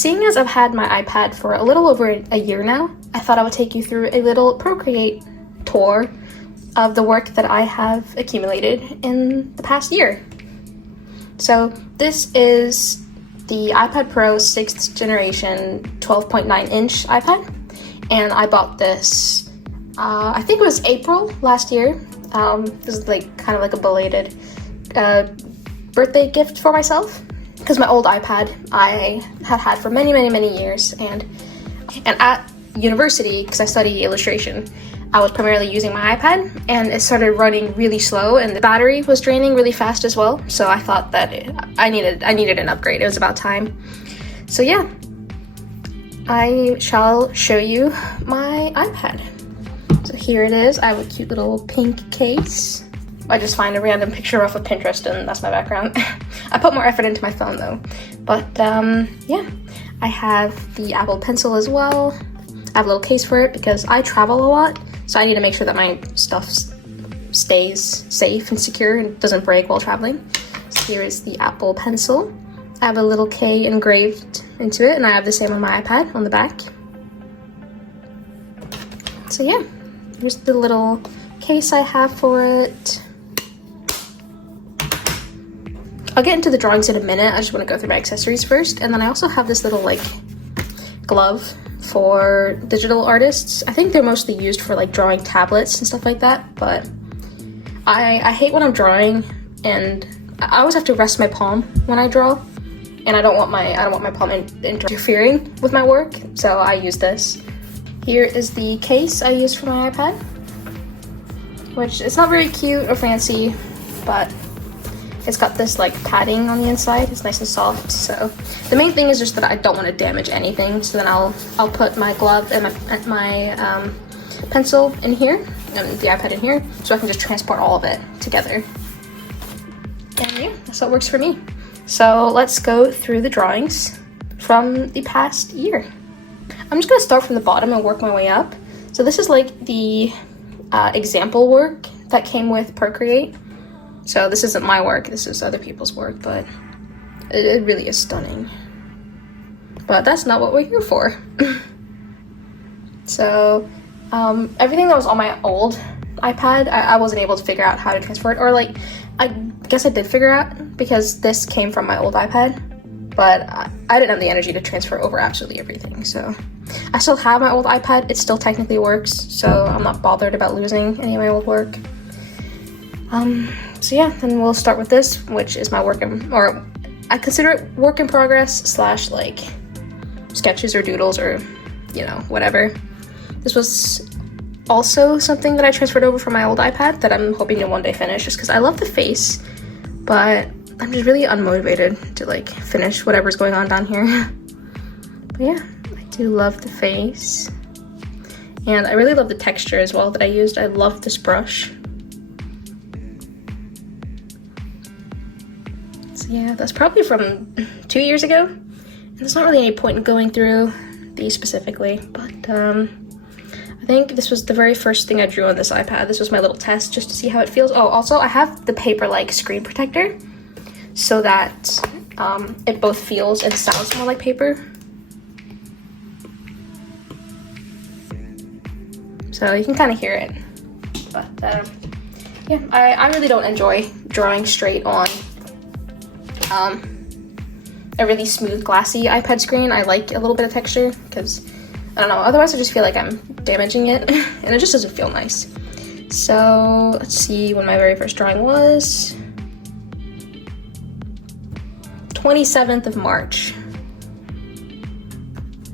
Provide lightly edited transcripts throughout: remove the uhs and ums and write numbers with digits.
Seeing as I've had my iPad for a little over a year now, I thought I would take you through a little Procreate tour of the work that I have accumulated in the past year. So this is the iPad Pro 6th generation 12.9 inch iPad, and I bought this, I think it was April last year. This is like kind of like a belated birthday gift for myself, because my old iPad I had for many years, and at university, because I study illustration, I was primarily using my iPad, and it started running really slow, and the battery was draining really fast as well. So I thought that I needed an upgrade. It was about time. So yeah, I shall show you my iPad. So here it is. I have a cute little pink case. I just find a random picture off of Pinterest and that's my background. I put more effort into my phone though. But yeah, I have the Apple Pencil as well. I have a little case for it because I travel a lot, so I need to make sure that my stuff stays safe and secure and doesn't break while traveling. So here is the Apple Pencil. I have a little K engraved into it, and I have the same on my iPad on the back. So yeah, here's the little case I have for it. I'll get into the drawings in a minute. I just want to go through my accessories first, and then I also have this little like glove for digital artists. I think they're mostly used for like drawing tablets and stuff like that, but I hate when I'm drawing and I always have to rest my palm when I draw, and I don't want my palm interfering with my work, so I use this. Here is the case I used for my iPad, which it's not very cute or fancy, but it's got this like padding on the inside. It's nice and soft. So the main thing is just that I don't want to damage anything. So then I'll put my glove and my pencil in here and the iPad in here, so I can just transport all of it together. And yeah, that's what works for me. So let's go through the drawings from the past year. I'm just gonna start from the bottom and work my way up. So this is like the example work that came with Procreate. So this isn't my work, this is other people's work, but it really is stunning. But that's not what we're here for. So everything that was on my old iPad, I wasn't able to figure out how to transfer it, or like, I guess I did figure out because this came from my old iPad, but I didn't have the energy to transfer over absolutely everything. So I still have my old iPad, it still technically works, so I'm not bothered about losing any of my old work. So yeah, then we'll start with this, which is my or I consider it work in progress slash like sketches or doodles or, you know, whatever. This was also something that I transferred over from my old iPad that I'm hoping to one day finish, just because I love the face, but I'm just really unmotivated to like finish whatever's going on down here. But yeah, I do love the face, and I really love the texture as well that I used. I love this brush. Yeah, that's probably from 2 years ago. And there's not really any point in going through these specifically, but I think this was the very first thing I drew on this iPad. This was my little test just to see how it feels. Oh, also I have the paper-like screen protector so that it both feels and sounds more like paper. So you can kind of hear it. But yeah, I really don't enjoy drawing straight on a really smooth glassy iPad screen. I like a little bit of texture because, I don't know, otherwise I just feel like I'm damaging it and it just doesn't feel nice. So let's see when my very first drawing was. 27th of March.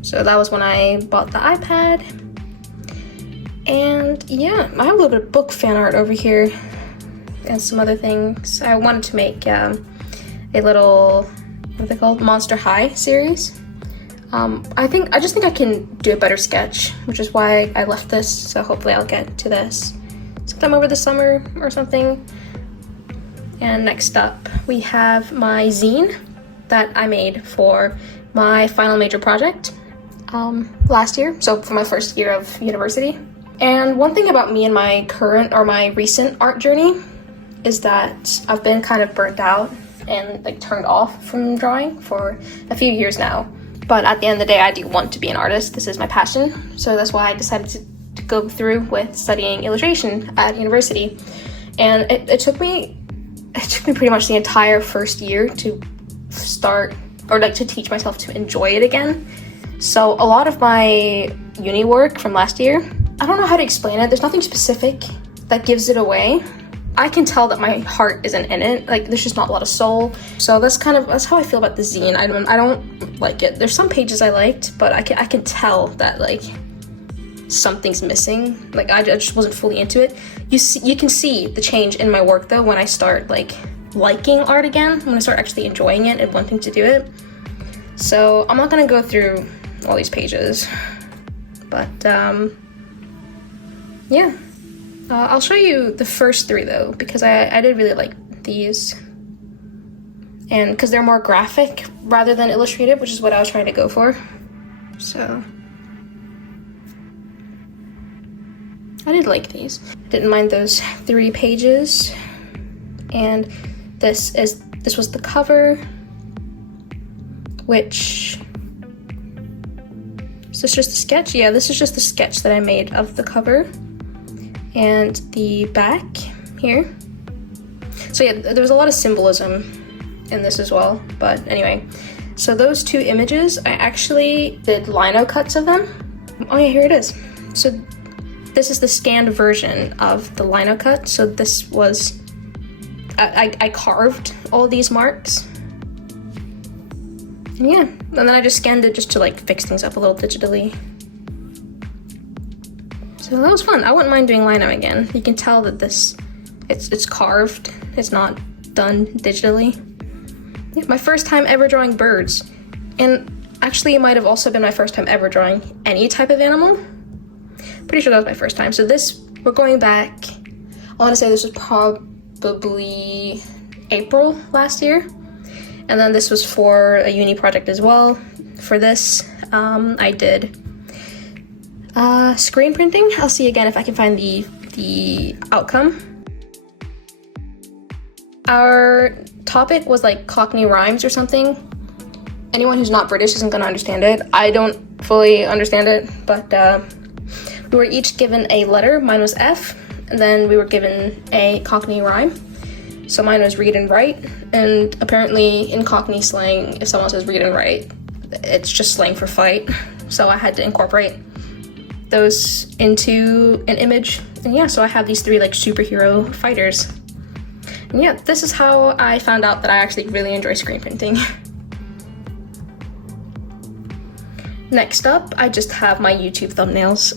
So that was when I bought the iPad. And yeah, I have a little bit of book fan art over here and some other things. I wanted to make a little, what are they called? Monster High series. I just think I can do a better sketch, which is why I left this. So hopefully I'll get to this sometime over the summer or something. And next up, we have my zine that I made for my final major project last year. So for my first year of university. And one thing about me and my recent art journey is that I've been kind of burnt out and like turned off from drawing for a few years now. But at the end of the day, I do want to be an artist. This is my passion. So that's why I decided to go through with studying illustration at university. And it took me pretty much the entire first year to start, or like to teach myself to enjoy it again. So a lot of my uni work from last year, I don't know how to explain it. There's nothing specific that gives it away. I can tell that my heart isn't in it. Like, there's just not a lot of soul. So that's how I feel about the zine. I don't like it. There's some pages I liked, but I can tell that like something's missing. Like, I just wasn't fully into it. You can see the change in my work though when I start like liking art again, when I start actually enjoying it and wanting to do it. So I'm not gonna go through all these pages, but yeah. I'll show you the first three though, because I did really like these, and because they're more graphic rather than illustrative, which is what I was trying to go for. So I did like these. Didn't mind those 3 pages. And this was the cover, which is this just a sketch? Yeah, this is just the sketch that I made of the cover. And the back here. So yeah, there was a lot of symbolism in this as well. But anyway, so those 2 images, I actually did lino cuts of them. Oh yeah, here it is. So this is the scanned version of the lino cut. So this was, I carved all these marks. And yeah, and then I just scanned it just to like fix things up a little digitally. So that was fun. I wouldn't mind doing lino again. You can tell that it's carved. It's not done digitally. Yeah, my first time ever drawing birds. And actually it might have also been my first time ever drawing any type of animal. Pretty sure that was my first time. So this, we're going back, I want to say this was probably April last year. And then this was for a uni project as well. For this, I did screen printing. I'll see again if I can find the outcome. Our topic was like Cockney rhymes or something. Anyone who's not British isn't gonna understand it. I don't fully understand it, but we were each given a letter. Mine was F, and then we were given a Cockney rhyme. So mine was read and write, and apparently in Cockney slang, if someone says read and write, it's just slang for fight. So I had to incorporate those into an image. And yeah, so I have these 3 like superhero fighters. And yeah, this is how I found out that I actually really enjoy screen printing. Next up, I just have my YouTube thumbnails.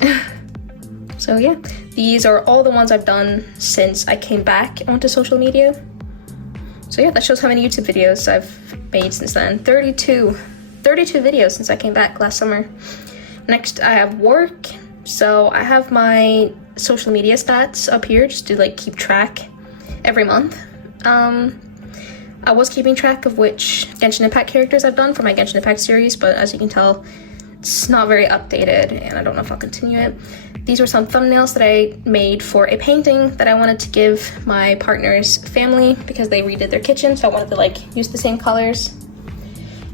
So yeah, these are all the ones I've done since I came back onto social media. So yeah, that shows how many YouTube videos I've made since then. 32 videos since I came back last summer. Next, I have work. So I have my social media stats up here just to like keep track every month. I was keeping track of which Genshin Impact characters I've done for my Genshin Impact series, but as you can tell, it's not very updated and I don't know if I'll continue it. These were some thumbnails that I made for a painting that I wanted to give my partner's family because they redid their kitchen, so I wanted to like use the same colors.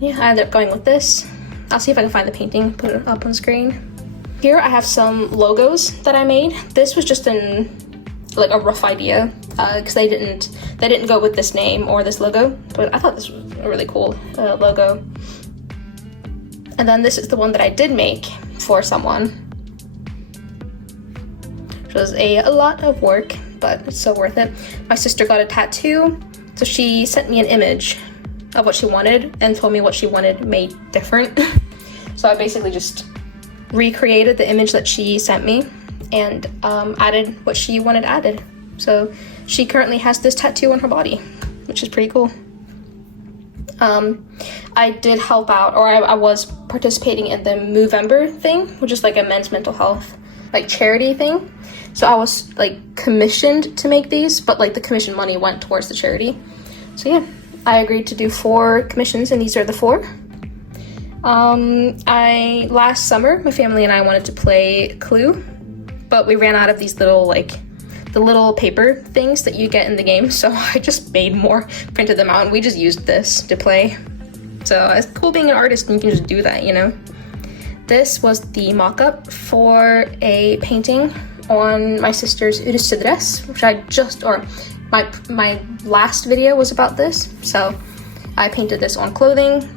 Yeah, I ended up going with this. I'll see if I can find the painting, put it up on screen. Here I have some logos that I made. This was just a rough idea because they didn't go with this name or this logo, but I thought this was a really cool logo. And then this is the one that I did make for someone, which was a lot of work, but it's so worth it. My sister got a tattoo, so she sent me an image of what she wanted and told me what she wanted made different. So I basically just recreated the image that she sent me and added what she wanted added. So she currently has this tattoo on her body, which is pretty cool. I did help out, or I was participating in the Movember thing, which is like a men's mental health like charity thing. So I was like commissioned to make these, but like the commission money went towards the charity. So yeah, I agreed to do 4 commissions, and these are the 4. Last summer, my family and I wanted to play Clue, but we ran out of these little the little paper things that you get in the game, so I just made more, printed them out, and we just used this to play. So it's cool being an artist and you can just do that, you know? This was the mock-up for a painting on my sister's dress, which I just, or my last video was about this. So I painted this on clothing.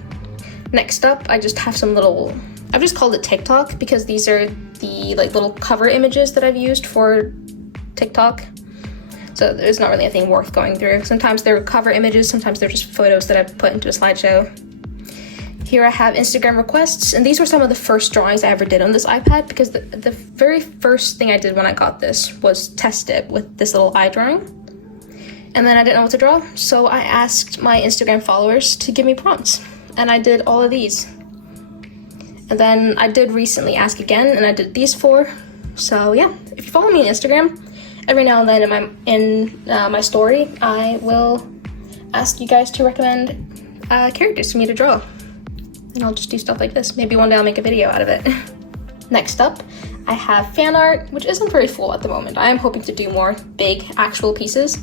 Next up, I just have some little, I've just called it TikTok because these are the like little cover images that I've used for TikTok. So there's not really anything worth going through. Sometimes they're cover images, sometimes they're just photos that I've put into a slideshow. Here I have Instagram requests, and these were some of the first drawings I ever did on this iPad because the very first thing I did when I got this was test it with this little eye drawing. And then I didn't know what to draw, so I asked my Instagram followers to give me prompts, and I did all of these. And then I did recently ask again, and I did these 4. So yeah, if you follow me on Instagram, every now and then in my story, I will ask you guys to recommend characters for me to draw. And I'll just do stuff like this. Maybe one day I'll make a video out of it. Next up, I have fan art, which isn't very full at the moment. I am hoping to do more big actual pieces.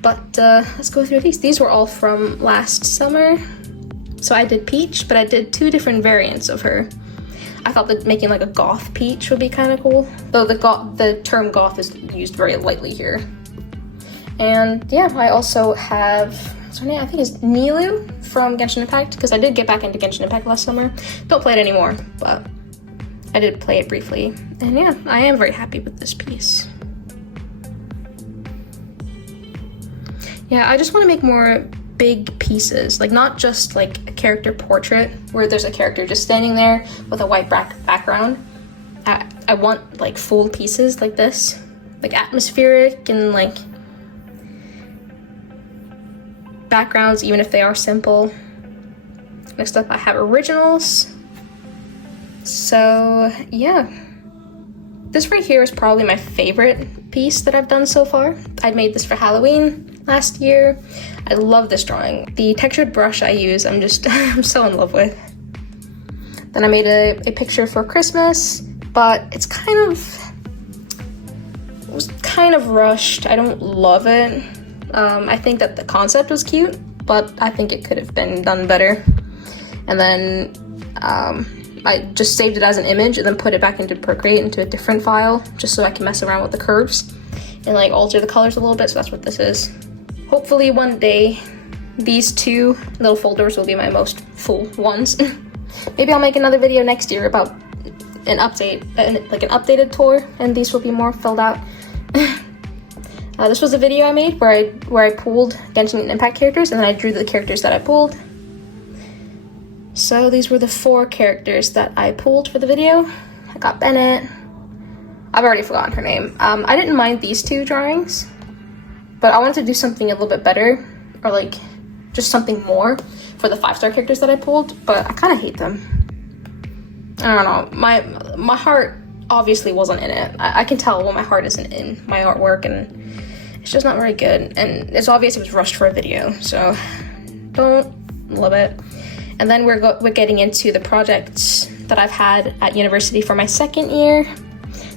But let's go through these. These were all from last summer. So I did Peach, but I did 2 different variants of her. I thought that making like a goth Peach would be kind of cool. Though the term goth is used very lightly here. And yeah, I also have, what's her name? I think it's Nilu from Genshin Impact, because I did get back into Genshin Impact last summer. Don't play it anymore, but I did play it briefly. And yeah, I am very happy with this piece. Yeah, I just want to make more big pieces, like not just like a character portrait where there's a character just standing there with a white background. I want like full pieces like this, like atmospheric and like backgrounds, even if they are simple. Next up, I have originals. So yeah, this right here is probably my favorite piece that I've done so far. I made this for Halloween last year. I love this drawing. The textured brush I use, I'm so in love with. Then I made a picture for Christmas, but it was kind of rushed. I don't love it. I think that the concept was cute, but I think it could have been done better. And then I just saved it as an image and then put it back into Procreate into a different file, just so I can mess around with the curves and like alter the colors a little bit. So that's what this is. Hopefully one day these 2 little folders will be my most full ones. Maybe I'll make another video next year about an update, like an updated tour, and these will be more filled out. This was a video I made where I pulled Genshin Impact characters, and then I drew the characters that I pulled. So these were the 4 characters that I pulled for the video. I got Bennett. I've already forgotten her name. I didn't mind these 2 drawings, but I wanted to do something a little bit better, or like just something more for the 5-star characters that I pulled, but I kind of hate them. I don't know, my heart obviously wasn't in it. I can tell when my heart isn't in my artwork, and it's just not very good, and it's obvious it was rushed for a video, so don't love it. And then we're getting into the projects that I've had at university for my 2nd year.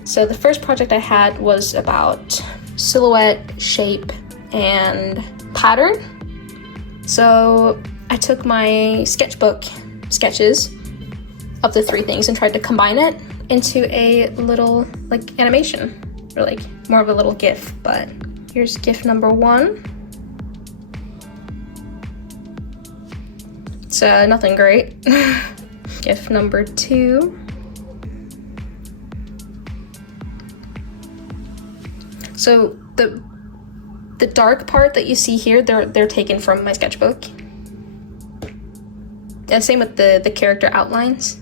So the first project I had was about silhouette, shape, and pattern. So I took my sketchbook sketches of the 3 things and tried to combine it into a little like animation, or like more of a little GIF. But here's GIF number 1. It's nothing great. GIF number 2. So the dark part that you see here, they're taken from my sketchbook. And same with the character outlines.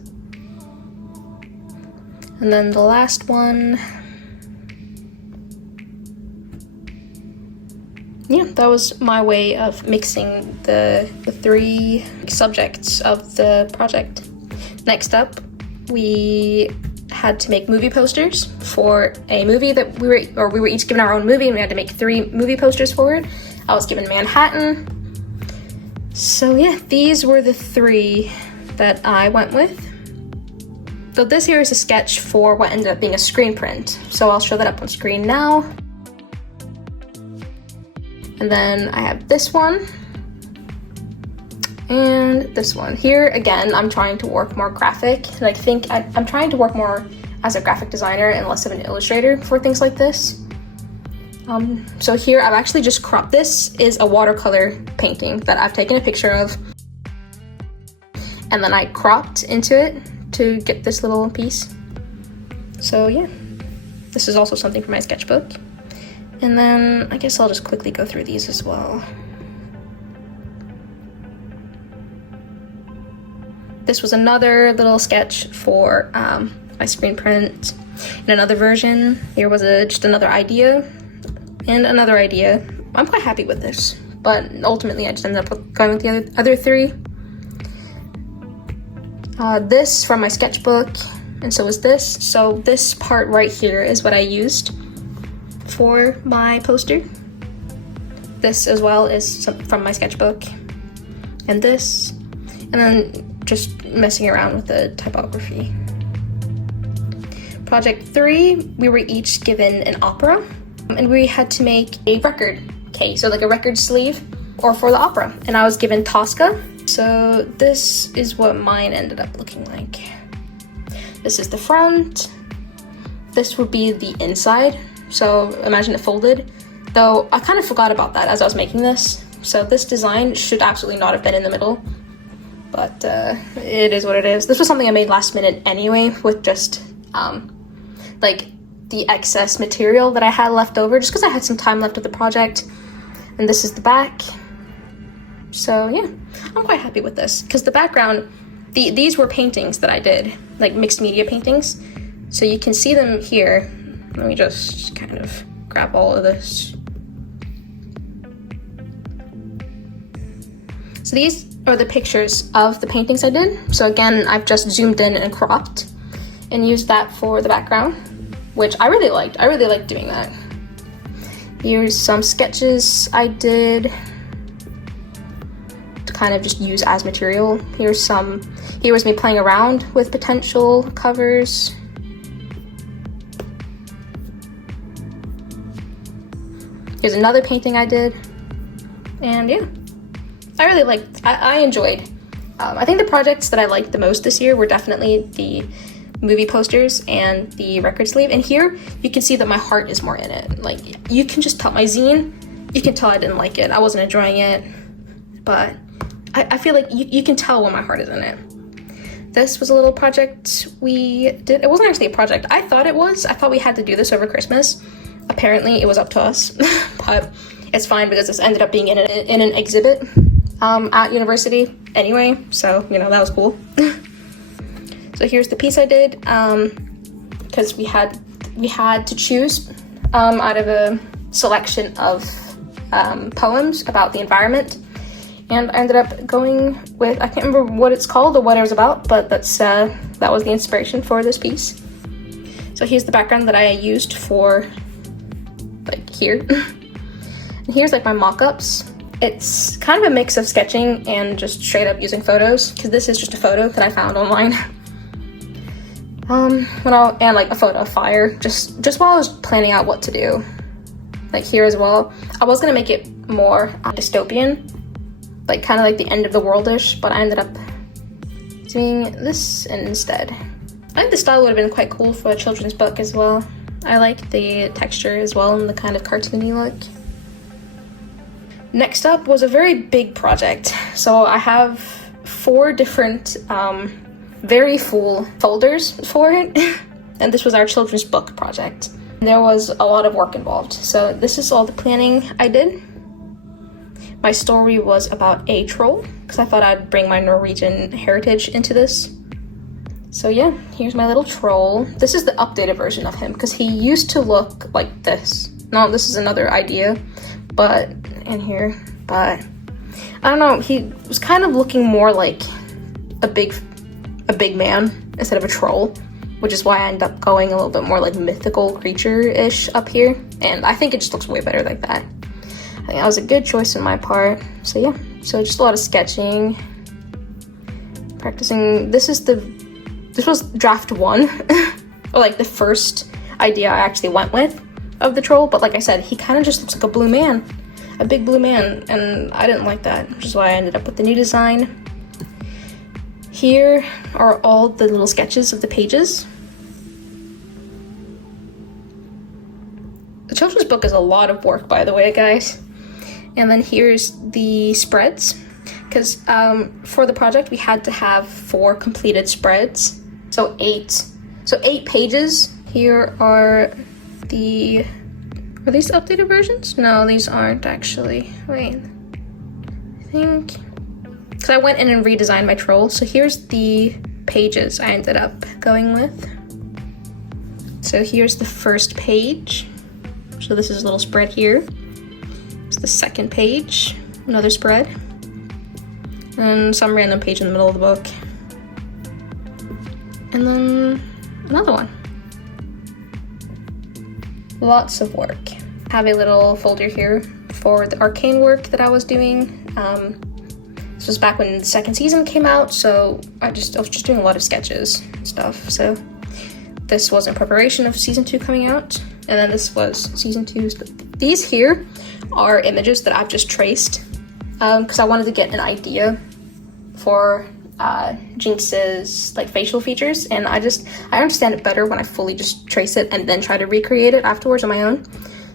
And then the last one, yeah, that was my way of mixing the 3 subjects of the project. Next up, we had to make movie posters for a movie that we were each given our own movie, and we had to make 3 movie posters for it. I was given Manhattan. So yeah, these were the 3 that I went with. So this here is a sketch for what ended up being a screen print. So I'll show that up on screen now. And then I have this one. And this one here, again, I'm trying to work more graphic. And I think I'm trying to work more as a graphic designer and less of an illustrator for things like this. So here I've actually just cropped. This is a watercolor painting that I've taken a picture of, and then I cropped into it to get this little piece. So yeah, this is also something from my sketchbook. And then I guess I'll just quickly go through these as well. This was another little sketch for my screen print. In another version, here was just another idea and another idea. I'm quite happy with this, but ultimately I just ended up going with the other three. This from my sketchbook, and so is this. So this part right here is what I used for my poster. This as well is from my sketchbook, and this, and then just messing around with the typography. Project 3, we were each given an opera, and we had to make a record case, so like a record sleeve, or for the opera. And I was given Tosca. So this is what mine ended up looking like. This is the front. This would be the inside. So imagine it folded, though I kind of forgot about that as I was making this. So this design should absolutely not have been in the middle, but it is what it is. This was something I made last minute anyway, with just like the excess material that I had left over, just because I had some time left of the project. And this is the back. So yeah, I'm quite happy with this, because the background, these were paintings that I did, like mixed media paintings. So you can see them here. Let me just kind of grab all of this. So these are the pictures of the paintings I did. So again, I've just zoomed in and cropped and used that for the background, which I really liked. I really liked doing that. Here's some sketches I did to kind of just use as material. Here was me playing around with potential covers. Here's another painting I did. And yeah, I really liked, I enjoyed. I think the projects that I liked the most this year were definitely the movie posters and the record sleeve. And here you can see that my heart is more in it. Like, you can just tell my zine, you can tell I didn't like it. I wasn't enjoying it, but I feel like you can tell when my heart is in it. This was a little project we did. It wasn't actually a project. I thought it was. I thought we had to do this over Christmas. Apparently it was up to us, but it's fine because this ended up being in an exhibit at university anyway. So, you know, that was cool. So here's the piece I did, because we had to choose out of a selection of poems about the environment, and I ended up going with, I can't remember what it's called or what it was about, but that was the inspiration for this piece. So here's the background that I used for, like, here. And here's like my mock-ups. It's kind of a mix of sketching and just straight up using photos, because this is just a photo that I found online. And like a photo of fire, just while I was planning out what to do. Like here as well, I was gonna make it more dystopian, like kind of like the end of the world-ish, but I ended up doing this instead. I think the style would have been quite cool for a children's book as well. I like the texture as well and the kind of cartoony look. Next up was a very big project. So I have 4 different very full folders for it. And this was our children's book project. There was a lot of work involved. So this is all the planning I did. My story was about a troll, because I thought I'd bring my Norwegian heritage into this. So yeah, here's my little troll. This is the updated version of him, because he used to look like this. No, this is another idea, but in here, but I don't know, he was kind of looking more like a big man instead of a troll, which is why I ended up going a little bit more like mythical creature-ish up here, and I think it just looks way better like that. I think that was a good choice on my part. So yeah, so just a lot of sketching, practicing. This was draft 1, or like the first idea I actually went with of the troll, but like I said, he kind of just looks like a blue man. a big blue man, and I didn't like that, which is why I ended up with the new design. Here are all the little sketches of the pages. The children's book is a lot of work, by the way, guys. And then here's the spreads, because for the project we had to have 4 completed spreads, so 8 pages. Here are these updated versions? No, these aren't actually. Wait, I think, because I went in and redesigned my troll. So here's the pages I ended up going with. So here's the first page. So this is a little spread here. It's the second page, another spread, and some random page in the middle of the book. And then another one. Lots of work. I have a little folder here for the arcane work that I was doing. This was back when the second season came out, so I was just doing a lot of sketches and stuff. So this was in preparation of season 2 coming out, and then this was season 2. These here are images that I've just traced because I wanted to get an idea for Jinx's like facial features, and I understand it better when I fully just trace it and then try to recreate it afterwards on my own.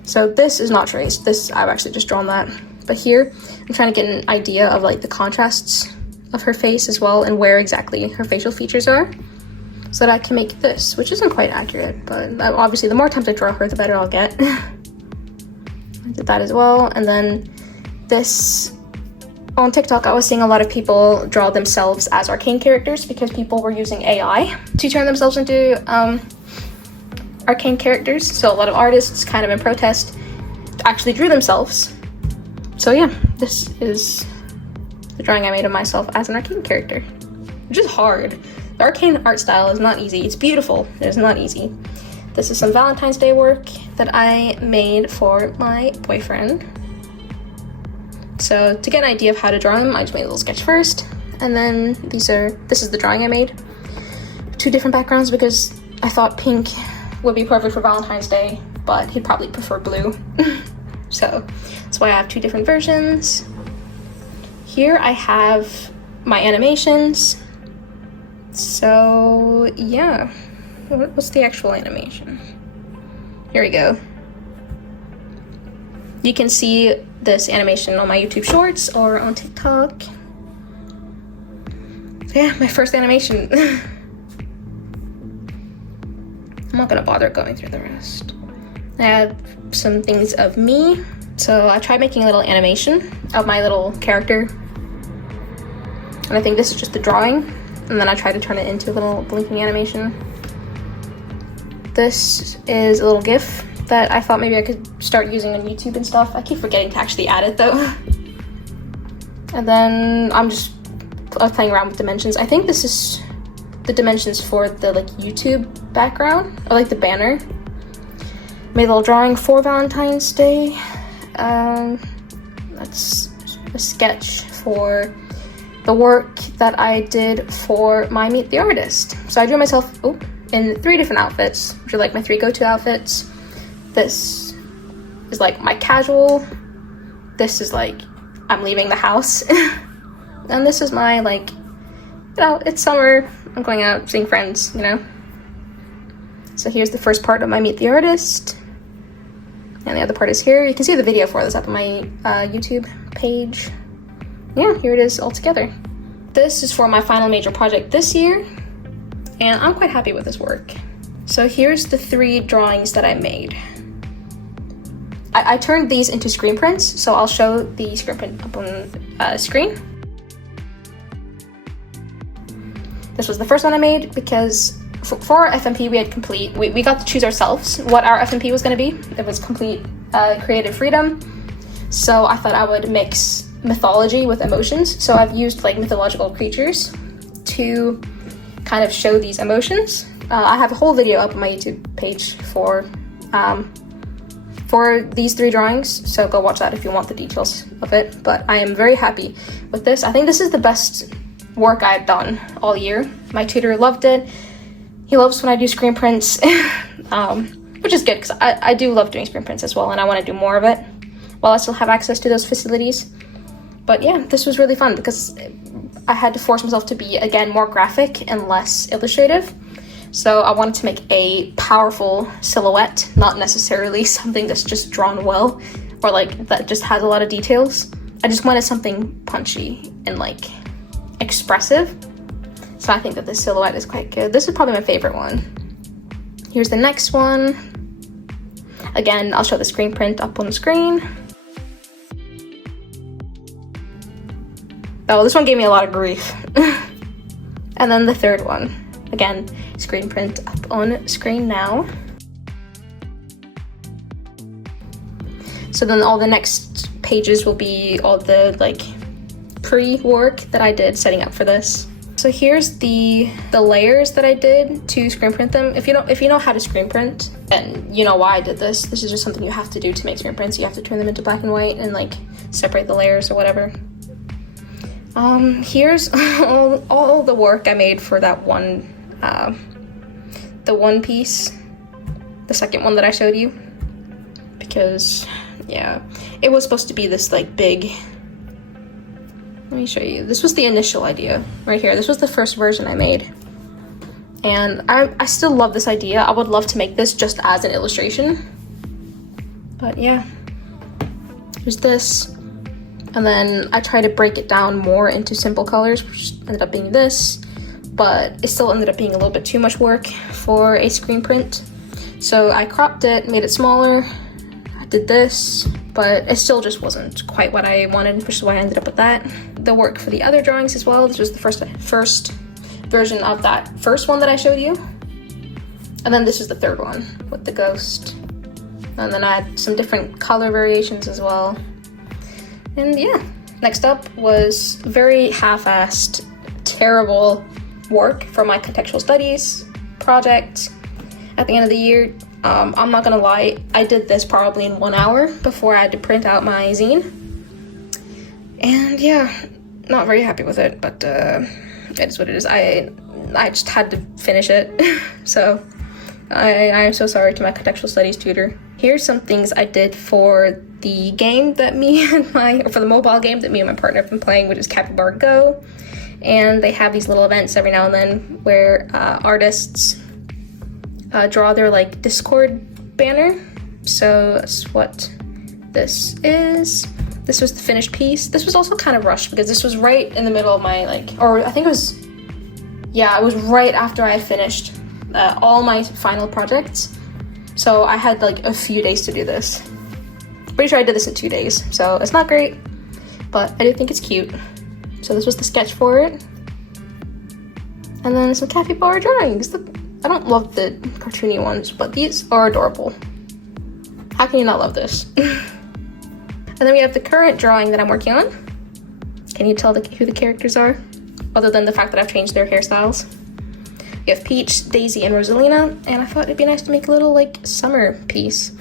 So this is not traced. This, I've actually just drawn that. But here I'm trying to get an idea of like the contrasts of her face as well, and where exactly her facial features are, so that I can make this, which isn't quite accurate, but obviously the more times I draw her, the better I'll get. I did that as well. And then this, on TikTok, I was seeing a lot of people draw themselves as arcane characters because people were using AI to turn themselves into arcane characters. So a lot of artists, kind of in protest, actually drew themselves. So yeah, this is the drawing I made of myself as an arcane character, which is hard. The arcane art style is not easy. It's beautiful. It is not easy. This is some Valentine's Day work that I made for my boyfriend. So to get an idea of how to draw him, I just made a little sketch first, and then this is the drawing I made. 2 different backgrounds because I thought pink would be perfect for Valentine's Day, but he'd probably prefer blue. So that's why I have 2 different versions. Here I have my animations. So yeah, what's the actual animation? Here we go. You can see this animation on my YouTube Shorts or on TikTok. Yeah, my first animation. I'm not gonna bother going through the rest. I have some things of me. So I tried making a little animation of my little character. And I think this is just the drawing. And then I tried to turn it into a little blinking animation. This is a little GIF that I thought maybe I could start using on YouTube and stuff. I keep forgetting to actually add it though. And then I'm just playing around with dimensions. I think this is the dimensions for the like YouTube background, or like the banner. Made a little drawing for Valentine's Day. That's a sketch for the work that I did for my Meet the Artist. So I drew myself in 3 different outfits, which are like my 3 go-to outfits. This is like my casual. This is like I'm leaving the house. And this is my like, you know, it's summer, I'm going out seeing friends, you know. So here's the first part of my Meet the Artist. And the other part is here. You can see the video for this up on my YouTube page. Yeah, here it is all together. This is for my final major project this year, and I'm quite happy with this work. So here's the 3 drawings that I made. I turned these into screen prints, so I'll show the screen print up on screen. This was the first one I made because for our FMP we got to choose ourselves what our FMP was going to be. It was complete creative freedom. So I thought I would mix mythology with emotions. So I've used like mythological creatures to kind of show these emotions. I have a whole video up on my YouTube page for these 3 drawings, so go watch that if you want the details of it. But I am very happy with this. I think this is the best work I've done all year. My tutor loved it. He loves when I do screen prints, which is good because I do love doing screen prints as well, and I want to do more of it. while I still have access to those facilities. But yeah, this was really fun because I had to force myself to be, again, more graphic and less illustrative. So I wanted to make a powerful silhouette, not necessarily something that's just drawn well or like that just has a lot of details. I just wanted something punchy and like expressive. So I think that this silhouette is quite good. This is probably my favorite one. Here's the next one. Again, I'll show the screen print up on the screen. Oh, this one gave me a lot of grief. And then the third one. Again, screen print up on screen now. So then all the next pages will be all the like pre-work that I did setting up for this. So here's the layers that I did to screen print them. If you know how to screen print, and you know why I did this, this is just something you have to do to make screen prints. You have to turn them into black and white and like separate the layers or whatever. Here's all the work I made for that one, the one piece, the second one that I showed you, because yeah, it was supposed to be this like big, let me show you. This was the initial idea right here. This was the first version I made. And I still love this idea. I would love to make this just as an illustration. But yeah, there's this. And then I tried to break it down more into simple colors, which ended up being this. But it still ended up being a little bit too much work for a screen print. So I cropped it, made it smaller. I did this, but it still just wasn't quite what I wanted, which is why I ended up with that. The work for the other drawings as well. This was the first version of that first one that I showed you. And then this is the third one with the ghost. And then I had some different color variations as well. And yeah, next up was very half-assed, terrible work for my contextual studies project at the end of the year. I'm not gonna lie, I did this probably in 1 hour before I had to print out my zine. And yeah, not very happy with it, but it is what it is. I just had to finish it. So I am so sorry to my contextual studies tutor. Here's some things I did for the game that for the mobile game that me and my partner have been playing, which is Capybara Go. And they have these little events every now and then where artists draw their like Discord banner. So that's what this is. This was the finished piece. This was also kind of rushed because this was right in the middle of my or I think it was right after I had finished all my final projects. So I had like a few days to do this. Pretty sure I did this in 2 days, so it's not great, but I do think it's cute. So this was the sketch for it. And then some capybara drawings. I don't love the cartoony ones, but these are adorable. How can you not love this? And then we have the current drawing that I'm working on. Can you tell who the characters are? Other than the fact that I've changed their hairstyles. We have Peach, Daisy, and Rosalina, and I thought it'd be nice to make a little like summer piece.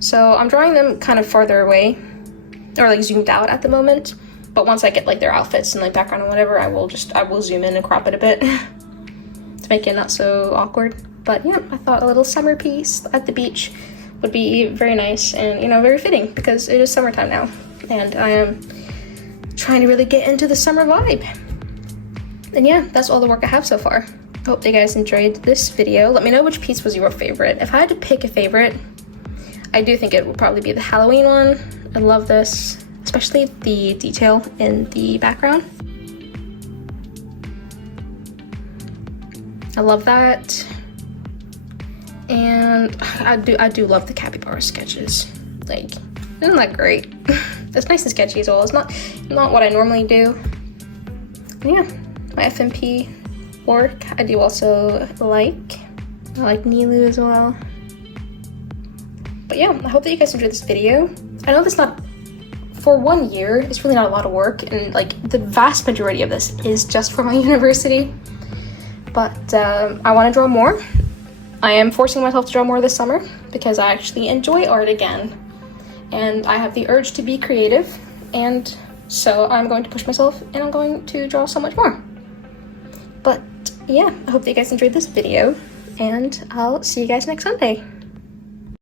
So I'm drawing them kind of farther away, or like zoomed out at the moment. But once I get like their outfits and like background and whatever, I will zoom in and crop it a bit to make it not so awkward. But yeah, I thought a little summer piece at the beach would be very nice and, you know, very fitting because it is summertime now. And I am trying to really get into the summer vibe. And yeah, that's all the work I have so far. I hope you guys enjoyed this video. Let me know which piece was your favorite. If I had to pick a favorite, I do think it would probably be the Halloween one. I love this, especially the detail in the background. I love that. And I do love the capybara sketches. Like, isn't that great? That's nice and sketchy as well. It's not what I normally do. And yeah, my FMP work I do also like. I like Nilu as well. But yeah, I hope that you guys enjoyed this video. I know that's not, for 1 year, it's really not a lot of work, and like the vast majority of this is just for my university. But I want to draw more. I am forcing myself to draw more this summer because I actually enjoy art again. And I have the urge to be creative, and so I'm going to push myself and I'm going to draw so much more. But yeah, I hope that you guys enjoyed this video, and I'll see you guys next Sunday.